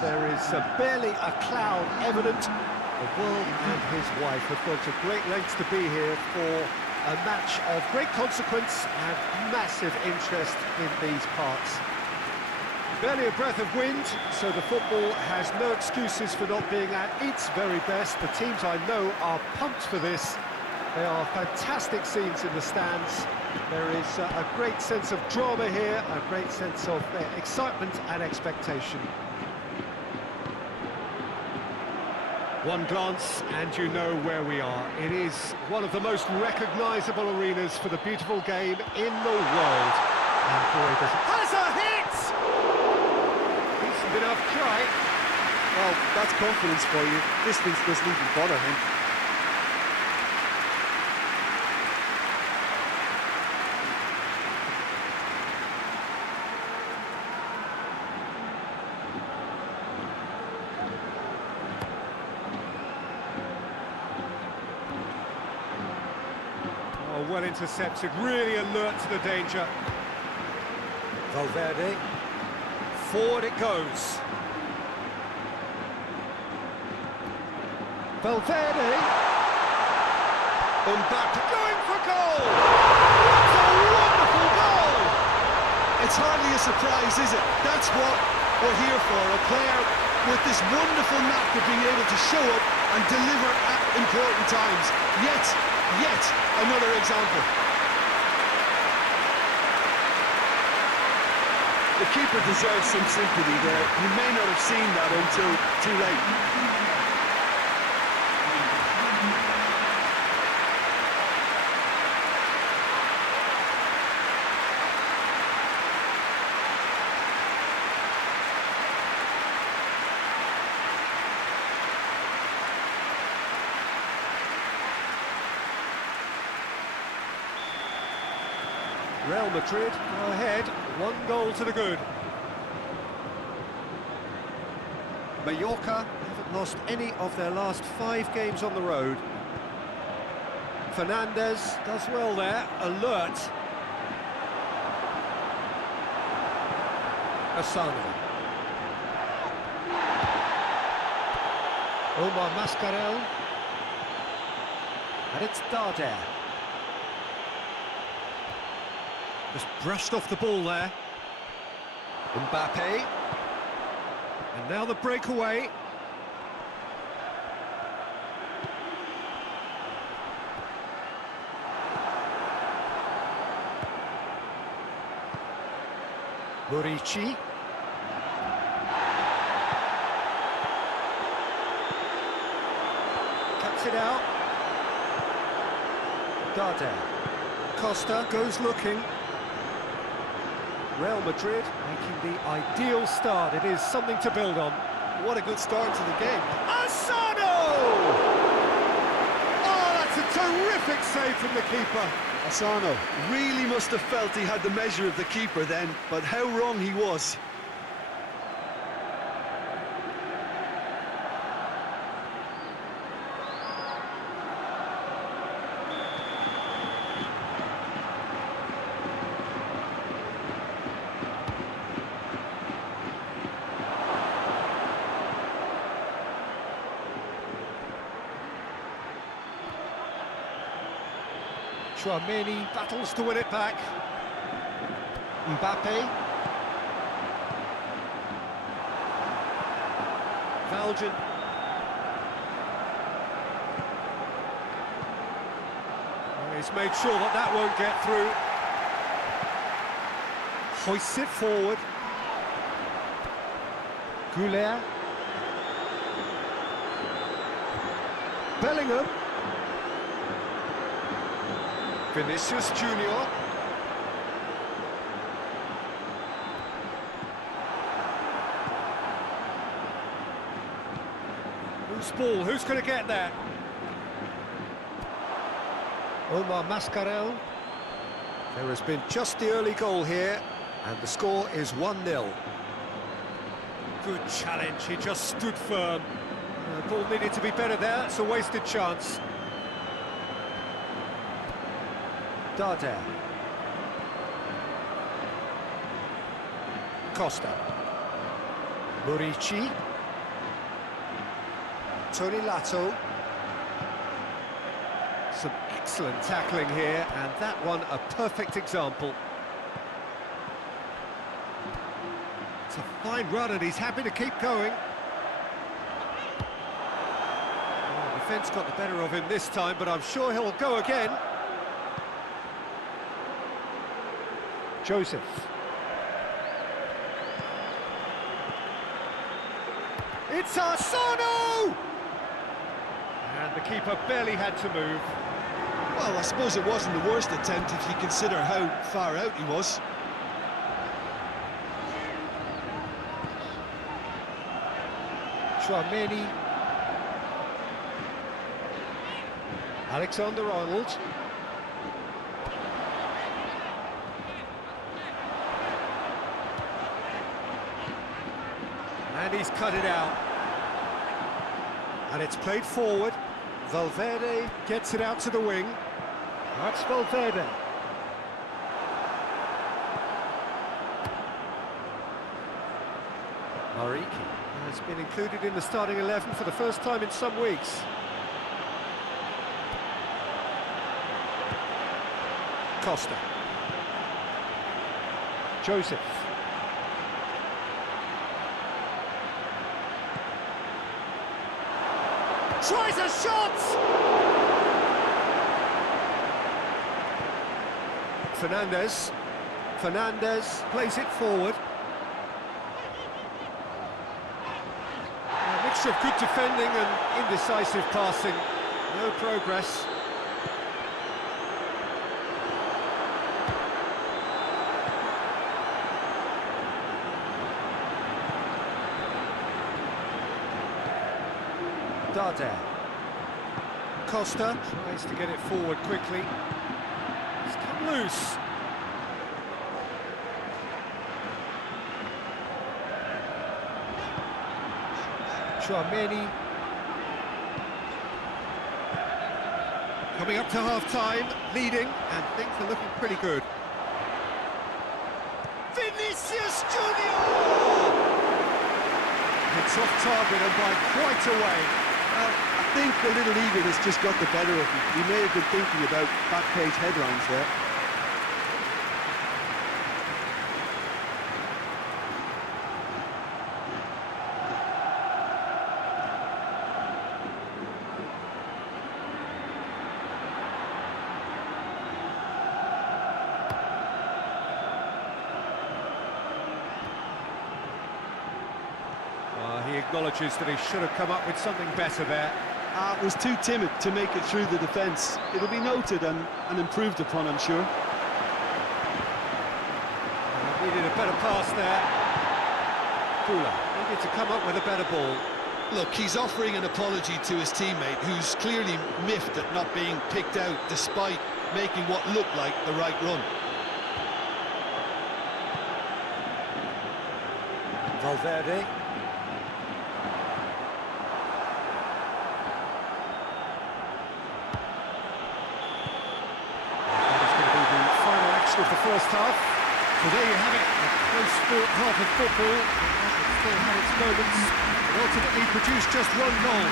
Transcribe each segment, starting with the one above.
There is barely a cloud evident. The world and his wife have gone to great lengths to be here for a match of great consequence and massive interest in these parts. Barely a breath of wind, so the football has no excuses for not being at its very best. The teams I know are pumped for this. They are fantastic scenes in the stands. There is a great sense of drama here, a great sense of excitement and expectation. One glance and you know where we are. It is one of the most recognisable arenas for the beautiful game in the world. And boy, does it... Has a hit! Decent enough try. Well, that's confidence for you. Distance doesn't even bother him. Well intercepted, really alert to the danger. Valverde, forward it goes. Valverde, Mbappe going for goal! What a wonderful goal! It's hardly a surprise, is it? That's what we're here for, a player with this wonderful knack of being able to show up and deliver at important times. Yet another example. The keeper deserves some sympathy there. He may not have seen that until too late. Real Madrid are ahead, 1 goal to the good. Mallorca haven't lost any of their last 5 games on the road. Fernandez does well there, alert. Asano. Omar Mascarell. And it's Dari. Just brushed off the ball there. Mbappe. And now the breakaway. Murici. Cuts it out. Dari. Costa goes looking. Real Madrid making the ideal start. It is something to build on. What a good start to the game. Asano! Oh, that's a terrific save from the keeper. Asano really must have felt he had the measure of the keeper then, but how wrong he was. Chouameni battles to win it back. Mbappe. Valjean. He's made sure that that won't get through. Hoists it forward. Goulet. Bellingham. Vinicius Junior. Who's ball? Who's going to get that? Omar Mascarell. There has been just the early goal here, and the score is 1-0. Good challenge, he just stood firm. The ball needed to be better there, it's a wasted chance. Dari. Costa. Murici. Tony Lato. Some excellent tackling here, and that one a perfect example. It's a fine run, and he's happy to keep going. Oh, defence got the better of him this time, but I'm sure he'll go again. Joseph. It's Arsano! And the keeper barely had to move. Well, I suppose it wasn't the worst attempt if you consider how far out he was. Chouameni. Alexander-Arnold. And he's cut it out. And it's played forward. Valverde gets it out to the wing. That's Valverde. Mariki has been included in the starting 11 for the first time in some weeks. Costa. Joseph. Tries a shot! Fernandez. Fernandez plays it forward. A mixture of good defending and indecisive passing. No progress. Darder. Costa tries to get it forward quickly. It's come loose. Chouameni. Coming up to half-time, leading, and things are looking pretty good. Vinicius Junior! It's off target and by quite a way. I think a little eagerness just got the better of him. He may have been thinking about back-page headlines there. He acknowledges that he should have come up with something better there. Was too timid to make it through the defence. It'll be noted and improved upon, I'm sure. Needed a better pass there. Kula needed to come up with a better ball. Look, he's offering an apology to his teammate, who's clearly miffed at not being picked out despite making what looked like the right run. Valverde. Of the first half. So there you have it, a close fought half of football. It still had its moments, but ultimately produced just one goal.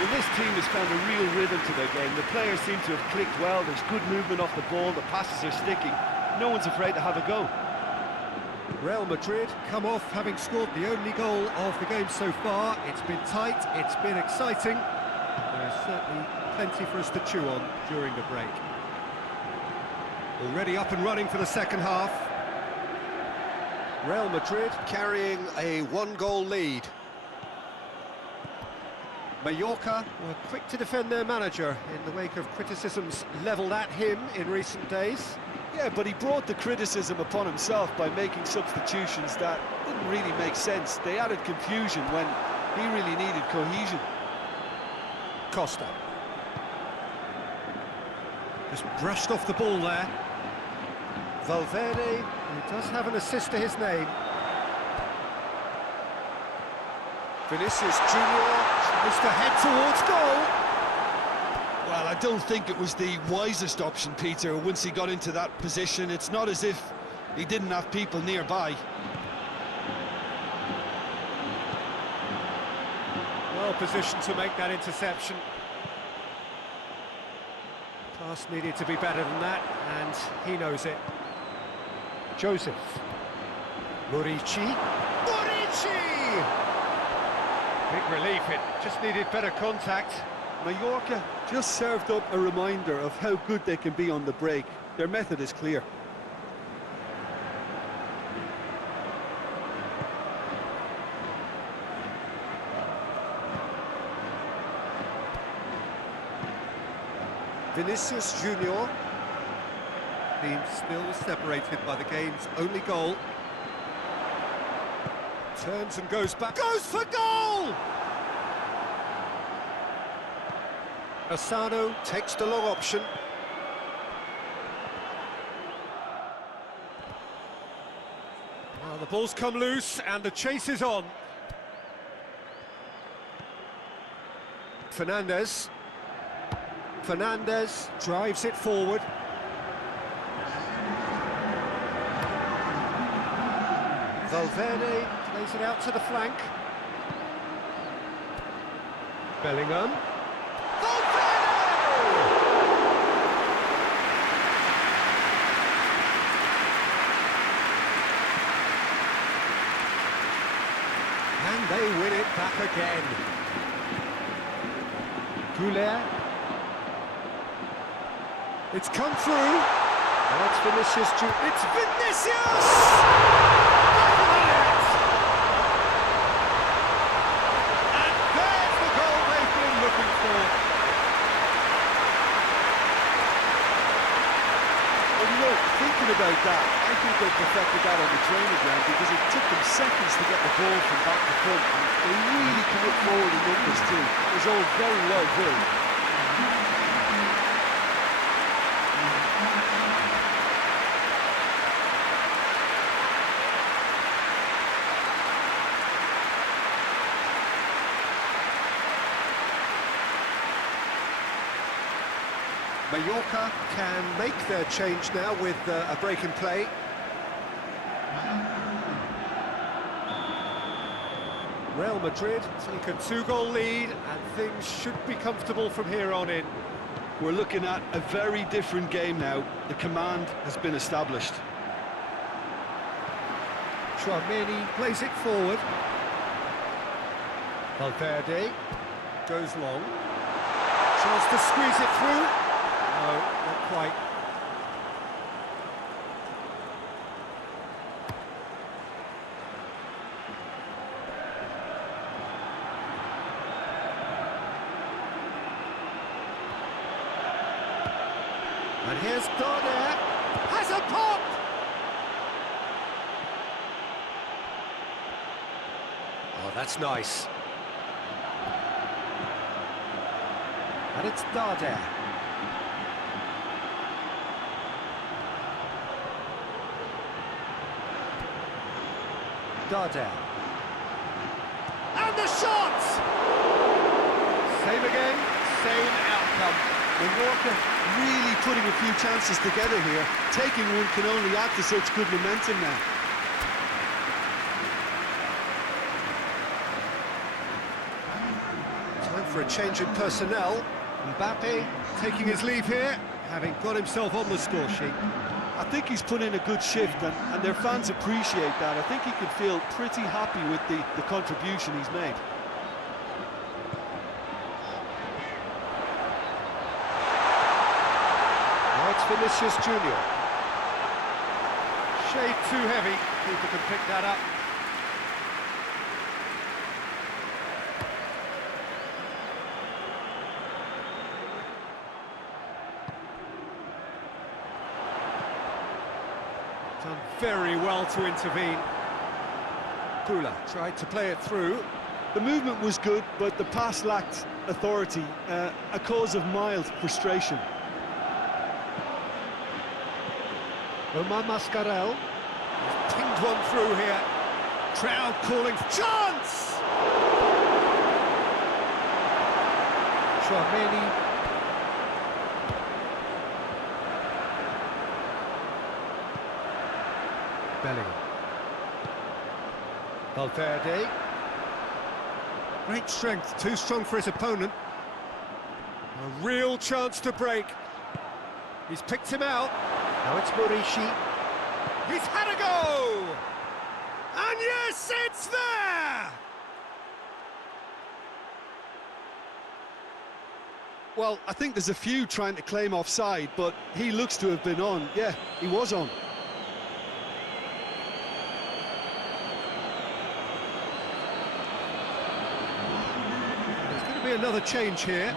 Well, this team has found a real rhythm to their game. The players seem to have clicked well. There's good movement off the ball, the passes are sticking. No one's afraid to have a go. Real Madrid come off having scored the only goal of the game so far. It's been tight, it's been exciting. There's certainly plenty for us to chew on during the break. Already up and running for the second half. Real Madrid carrying a one-goal lead. Mallorca were quick to defend their manager in the wake of criticisms levelled at him in recent days. Yeah, but he brought the criticism upon himself by making substitutions that didn't really make sense. They added confusion when he really needed cohesion. Costa. Just brushed off the ball there. Valverde, who does have an assist to his name. Vinicius Junior tries to head towards goal. Well, I don't think it was the wisest option, Peter, once he got into that position. It's not as if he didn't have people nearby. Well positioned to make that interception. Pass needed to be better than that, and he knows it. Joseph. Murici. Murici! Big relief, it just needed better contact. Mallorca just served up a reminder of how good they can be on the break. Their method is clear. Vinicius Junior. Team still separated by the game's only goal. Turns and goes back. Goes for goal! Asano takes the long option. Well, the ball's come loose and the chase is on. Fernandez. Fernandez drives it forward. Valverde plays it out to the flank. Bellingham. Valverde! And they win it back again. Goulet. It's come through. And it's Vinicius. It's Vinicius! And there's the goal they've been looking for. Well, you know, thinking about that, I think they perfected that on the training ground because it took them seconds to get the ball from back to front. And they really commit forward in numbers too. It was all very well drilled. Mallorca can make their change now with a break in play. Real Madrid take a 2-goal lead and things should be comfortable from here on in. We're looking at a very different game now. The command has been established. Tchouameni plays it forward. Valverde goes long. Chance to squeeze it through. No, not quite. And here's Darder. Has a pop! Oh, that's nice. And it's Darder. Darder. And the shot! Same again, same outcome. Mallorca really putting a few chances together here. Taking one can only add to such good momentum now. Time for a change in personnel. Mbappe taking his leave here, having got himself on the score sheet. I think he's put in a good shift and their fans appreciate that. I think he can feel pretty happy with the contribution he's made. Now it's Vinicius Junior. Shade too heavy, keeper can pick that up. Done very well to intervene. Kula tried to play it through. The movement was good, but the pass lacked authority, a cause of mild frustration. Omar Mascarell has pinged one through here. Crowd calling for chance! Tchouameni. Bellingham. Valverde. Great strength, too strong for his opponent. A real chance to break. He's picked him out. Now it's Murishi. He's had a go! And yes, it's there! Well, I think there's a few trying to claim offside, but he looks to have been on. Yeah, he was on. There's going to be another change here.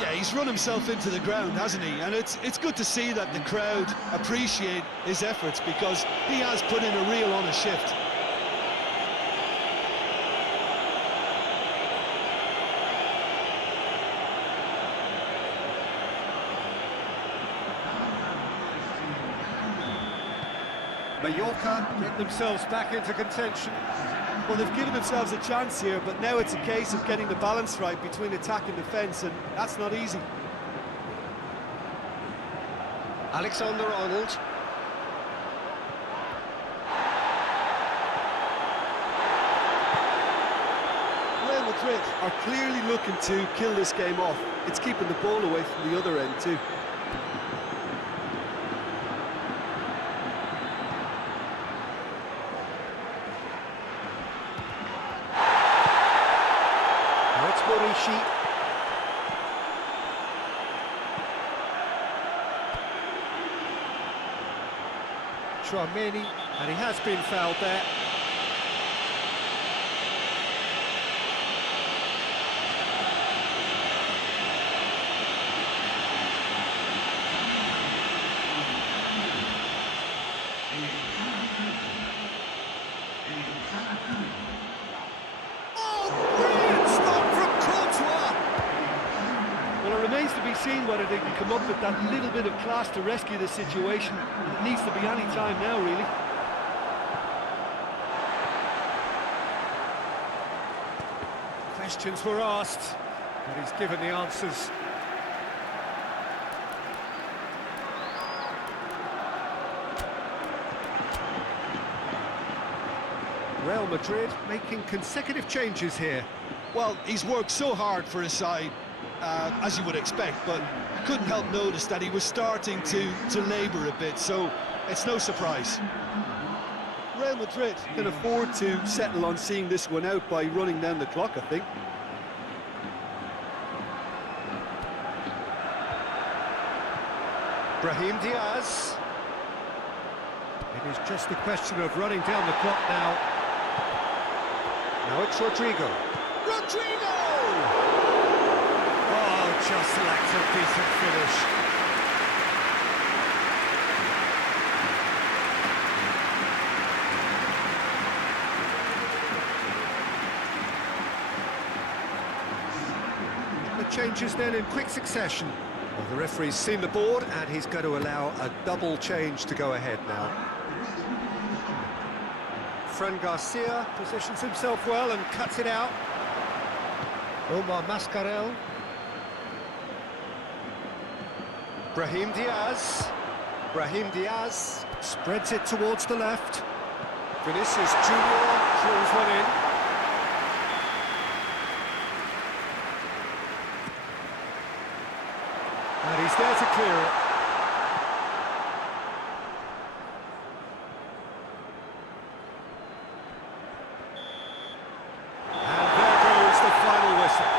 Yeah, he's run himself into the ground, hasn't he? And it's good to see that the crowd appreciate his efforts, because he has put in a real honest shift. Mallorca get themselves back into contention. Well, they've given themselves a chance here, but now it's a case of getting the balance right between attack and defence, and that's not easy. Alexander-Arnold. Real Madrid are clearly looking to kill this game off. It's keeping the ball away from the other end too. Murishi. Chouameni, and he has been fouled there. Remains to be seen whether they can come up with that little bit of class to rescue the situation. It needs to be any time now, really. Questions were asked, but he's given the answers. Real Madrid making consecutive changes here. Well, he's worked so hard for his side, as you would expect, but I couldn't help notice that he was starting to labour a bit, so it's no surprise. Real Madrid can afford to settle on seeing this one out by running down the clock, I think. Brahim Diaz. It is just a question of running down the clock now. Now it's Rodrigo. Rodrigo! Oh, just lacked a decent finish. The changes then in quick succession. Well, the referee's seen the board and he's going to allow a double change to go ahead now. Fran Garcia positions himself well and cuts it out. Omar Mascarell. Brahim Diaz. Brahim Diaz spreads it towards the left. Vinicius Junior drills one in. And he's there to clear it. And there goes the final whistle.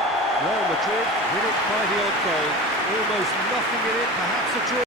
Real Madrid win it by the odd goal. Almost nothing in it, perhaps a draw.